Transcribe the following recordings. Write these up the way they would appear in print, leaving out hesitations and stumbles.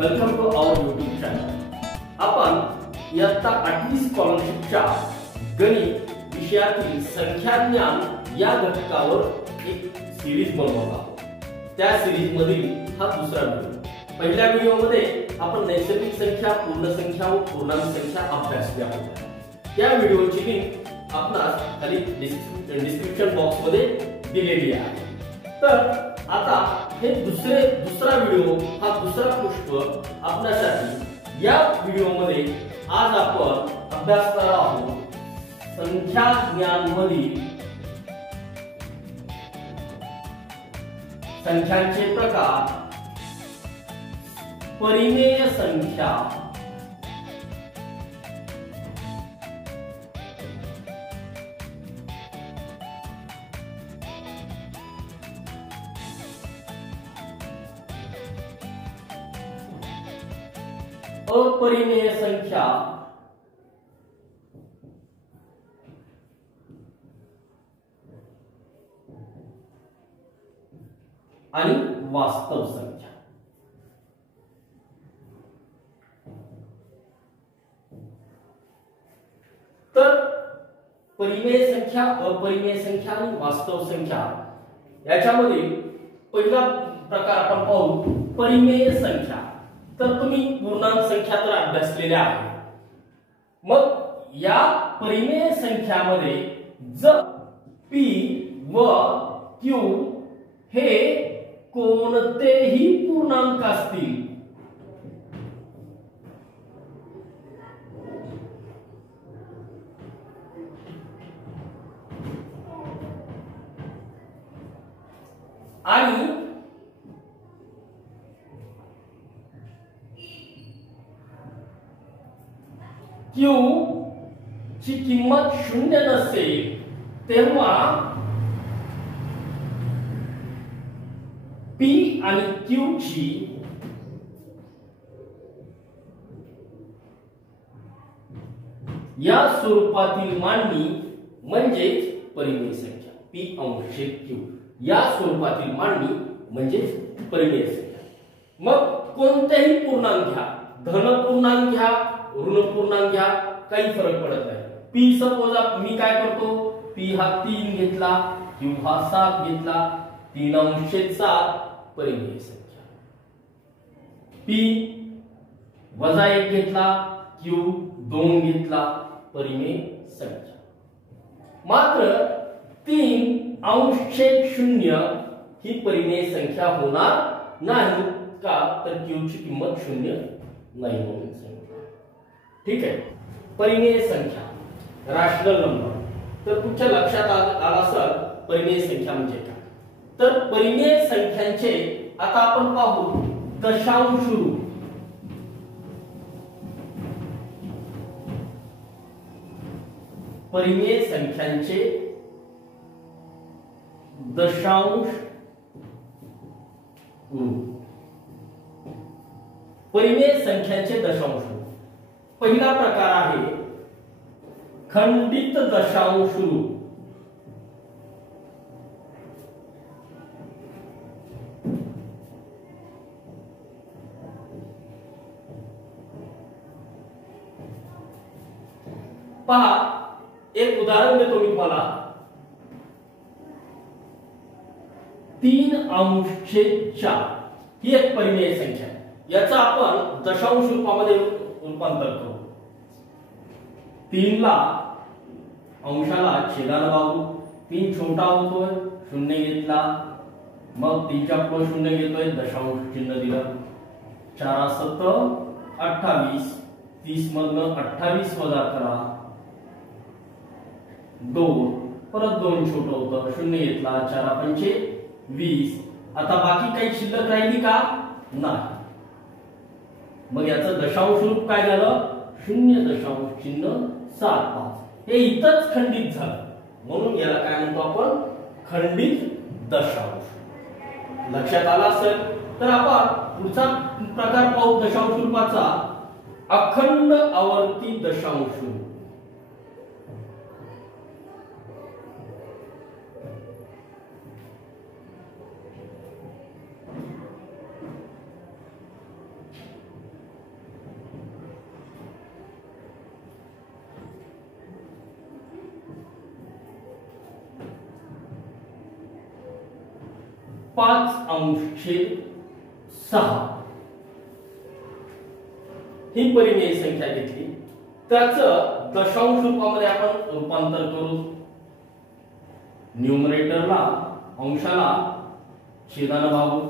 Welcome to our YouTube channel. आपण इयत्ता 8वी स्कॉलरशिपच्या गणित विषयातील संख्याज्ञान या घटकावर एक सिरीज बनवत आहोत। त्या सिरीज मधील हा दुसरा व्हिडिओ। पहिल्या व्हिडिओमध्ये आपण नैसर्गिक संख्या, पूर्ण संख्या व पूर्णांक संख्या अभ्यासल्या होत्या। त्या व्हिडिओची लिंक आपणास खाली डिस्क्रिप्शन बॉक्स मध्ये दिलेली आहे। तर आता हे दुसरा व्हिडिओ, हा दुसरा पुष्प आपल्यासाठी या व्हिडिओमध्ये आज आपण अभ्यास करणार आहोत संख्याज्ञानमधील संख्यांचे प्रकार, परिमेय संख्या, अपरिमेय संख्या आणि वास्तव संख्या। तर परिमेय संख्या, अपरिमेय संख्या आणि वास्तव संख्या याच्यामध्ये पहिला प्रकार आपण पाहू परिमेय संख्या। तर तुम्ही पूर्णांक संख्या तर अभ्यासलेल्या आहे। मग या परिमेय संख्यामध्ये जर p व q हे कोणतेही पूर्णांक असतील आणि q ची किंमत 0 नसेल तेव्हा p आणि q ची या स्वरूपातील मांडणी म्हणजेच परिमेय संख्या। p अंश q या स्वरूपातील मांडणी म्हणजेच परिमेय संख्या। मग कोणतेही पूर्णांक घ्या, धन पूर्णांक घ्या, ऋण पूर्णांक घ्या, काही फरक पडत नाही। p सपोज मी काय करतो, p हा 3 घेतला, q हा 7 घेतला, 3 अंश 7 परिमेय संख्या। p वजा 1 घेतला, q 2 घेतला, परिमेय संख्या। मात्र 3 अंश 0 ही परिमेय संख्या होणार नाही का, तर q ची किंमत 0 नाही होणार। ठीक आहे। परिमेय संख्या, रॅशनल नंबर। तर तुमच्या लक्षात आला असेल परिमेय संख्या म्हणजे काय। तर परिमेय संख्यांचे आता आपण पाहू दशांश रूप। परिमेय संख्यांचे दशांश रूप। परिमेय संख्यांचे दशांश रूप। पहिला प्रकार आहे खंडित दशांश रूप। पहा, एक उदाहरण देतो मी तुम्हाला। 3 अंश 4 ही एक परिमेय संख्या आहे। याचा आपण दशांश रूपामध्ये रूपांतर करू। 3 ला अंशाला छेदाने भागू, 3 छोटा होतोय, 0 घेतला, मग 3 च्या पुढे 0 घेतोय, दशांश चिन्ह दिलं, 4 7 28, 30 मधनं 28 वजा करा, 2, परत 2 छोटं होतं, 0 घेतला, 4 पंचे 20। आता बाकी काही शिल्लक राहिली का, नाही। मग याचं दशांश रूप काय झालं, 0.75। हे इथंच खंडित झालं, म्हणून याला काय म्हणतो आपण, खंडित दशांश। लक्षात आला असेल तर आपण पुढचा प्रकार पाहू दशांश रूपाचा, अखंड आवर्ती दशांश रूप। 5/6 ही परिमेय संख्या घेतली, त्याचं दशांश रूपामध्ये आपण रूपांतर करू। न्यूमरेटरला अंशाला छेदाने भागू,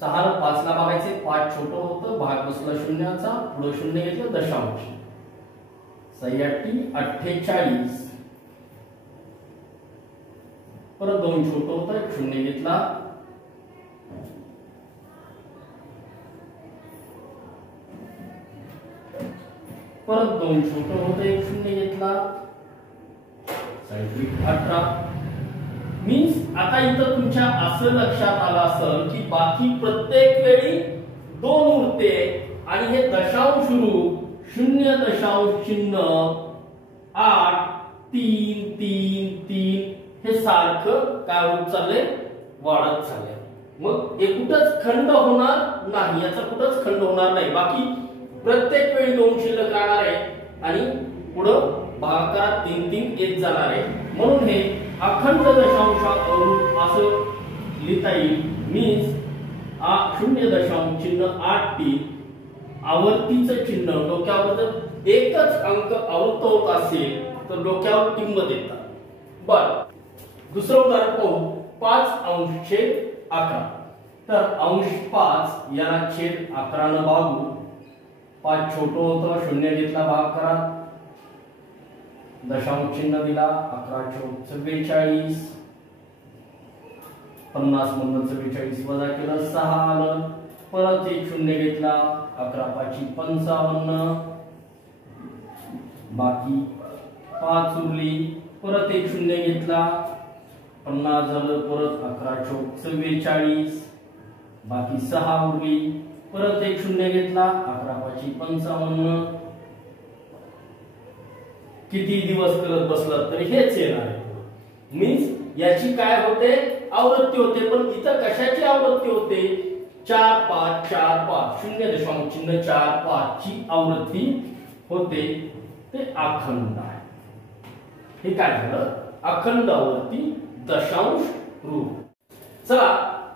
6 ने 5 ला भागायचे, 5 छोटं होतं, भाग बसला शून्याचा, पुढे शून्य घेतलं दशांश, 6 × 48, परत 2 छोटं होतं, शून्य घेतला, परत 2 छोटं होतं, एक शून्य घेतला, 18। मीन्स आता इथं तुमच्या असं लक्षात आलं असेल की बाकी प्रत्येक वेळी 2 उरते आणि हे दशांश रूप 0.83333 हे सारखं काय होत चाललंय, वाढत चाललंय। मग एकूटच खंड होणार नाही, याचा कुठंच खंड होणार नाही, बाकी प्रत्येक वेळी 2 शिल्लक राहणार आहे आणि पुढे भागाकारात 3 येत जाणार आहे, म्हणून हे अखंड दशांश रूप असं लिहिता येईल। मीन्स 0.8t आवर्तीचं चिन्ह डोक्यावर जर एकच अंक आवृत्त होत असेल तर डोक्यावर टिंब देतात। बर, दुसरं उदाहरण पाहू, 5/11। तर अंश 5 याला छेद 11 ने भागू, 5 छोटं होतं, शून्य घेतला, भाग करा, दशांश चिन्ह दिला, 11×4 = 44, 50 मधून 44 वजा केलं, 6 आलं, परत एक शून्य घेतला, 11×5 = 55, बाकी 5 उरली, परत एक शून्य घेतला, 50 झालं, परत 11×4 = 44, बाकी 6 उरली, परत एक शून्य घेतला, 11×5 = 55। किती दिवस करत बसलात तरी हेच येणार आहे। मीन्स याची काय होते, आवृत्ती होते, पण इथं कशाची आवृत्ती होते, 4-5 0.45 ची आवृत्ती होते, ते अखंड आहे। हे काय झालं, अखंड आवृत्ती दशांश रूप। चला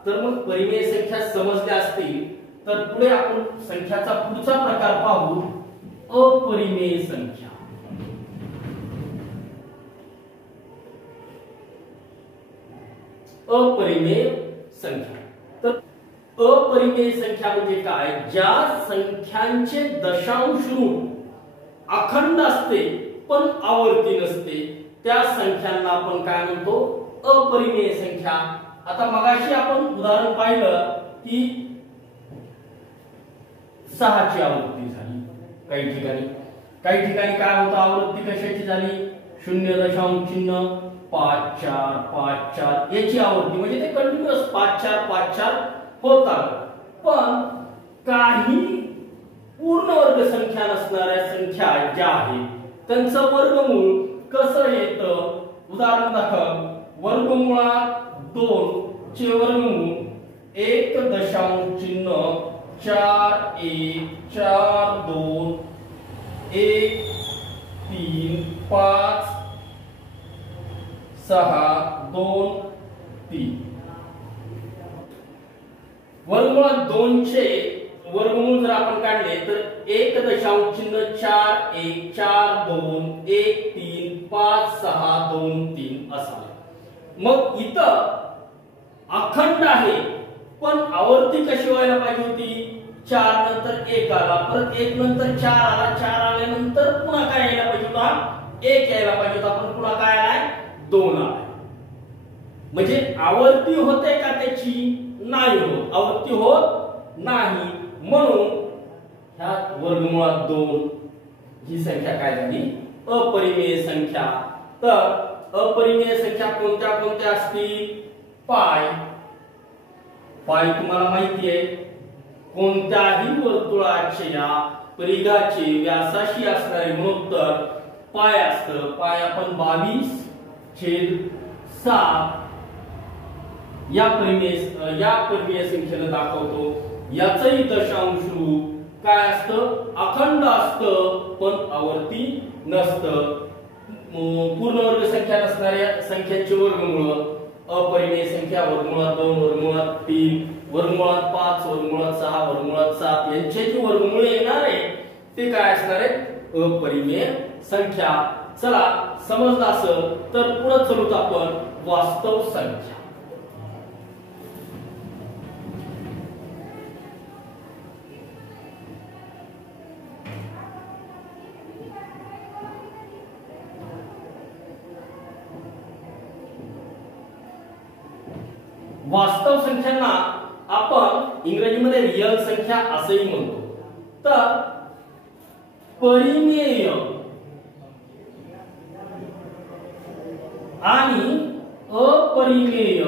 तर मग परिमेय संख्या समजल्या असतील तर पुढे आपण संख्याचा पुढचा प्रकार पाहू, अपरिमेय संख्या। अपरिमेय संख्या, तर अपरिमेय संख्या म्हणजे काय, ज्या संख्यांचे दशांश रूप अखंड असते पण आवर्ती नसते त्या संख्यांना आपण काय म्हणतो, अपरिमेय संख्या। आता मगाशी आपण उदाहरण पाहिलं की 6 ची आवृत्ती झाली, काही ठिकाणी काय होतं, आवृत्ती कशाची झाली, 0.54 याची आवृत्ती, म्हणजे ते कंटिन्युअस 5-4 होतात। पण काही पूर्ण वर्ग संख्या नसणाऱ्या संख्या ज्या आहेत त्यांचं वर्गमूळ कसं येतं, उदाहरण दाखव, वर्गमुळात 2 चे वर्गमूळ 1.41413562 वर्गमुळात 2 चे वर्गमूळ जर आपण काढले तर 1.4142135623 असावे। मग इथं अखंड आहे पण आवर्ती कशी व्हायला पाहिजे होती, 4 नंतर 1 आला, परत 1 नंतर 4 आला, 4 आल्यानंतर पुन्हा काय यायला पाहिजे होता, 1 यायला पाहिजे होता, पण पुन्हा काय आलाय, 2 आलाय। म्हणजे आवर्ती होते का त्याची, नाही होत, आवृत्ती होत नाही, म्हणून ह्या वर्गमुळात 2 ही संख्या काय झाली, अपरिमेय संख्या। तर अपरिमेय संख्या कोणत्या असतील, पाय तुम्हाला माहिती आहे, कोणत्याही वर्तुळाच्या परिघाचे व्यासाशी असणारे गुणोत्तर पाय असतं। पाय आपण 22/7 या परिमेय संख्येने दाखवतो। याचंही दशांश रूप काय असतं, अखंड असतं पण आवर्ती नसतं। पूर्ण वर्ग संख्या नसणाऱ्या संख्यांचे वर्गमूळ अपरिमेय संख्या वर्गमुळात 2 वर्गमुळात 3 वर्गमुळात 5 वर्गमुळात 6 वर्गमुळात 7 यांचे जे वर्गमूळ येणार आहे ते काय असणार आहे अपरिमेय संख्या। चला समजलं असेल तर पुढे चलूत आपण वास्तव संख्या। वास्तव संख्यांना आपण इंग्रजीमध्ये रियल संख्या असेही म्हणतो। तर परिमेय आणि अपरिमेय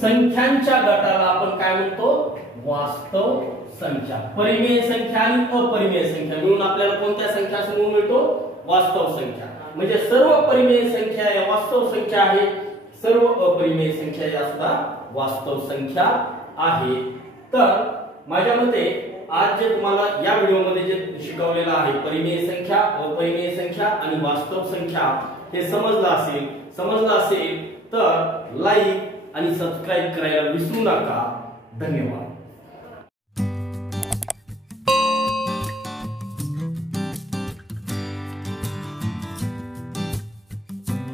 संख्यांच्या गटाला आपण काय म्हणतो वास्तव संख्या। परिमेय संख्या आणि अपरिमेय संख्या मिळून आपल्याला कोणत्या संख्या समूह मिळतो वास्तव संख्या। म्हणजे सर्व परिमेय संख्या या वास्तव संख्या आहे, सर्व अपरिमेय संख्या या सुद्धा वास्तव संख्या आहे। तर माझ्या मते आज जे तुम्हाला या व्हिडिओमध्ये जे शिकवलेलं आहे परिमेय संख्या अपरिमेय संख्या आणि वास्तव संख्या हे समजलं असेल तर लाईक आणि सबस्क्राइब करायला विसरू नका। धन्यवाद।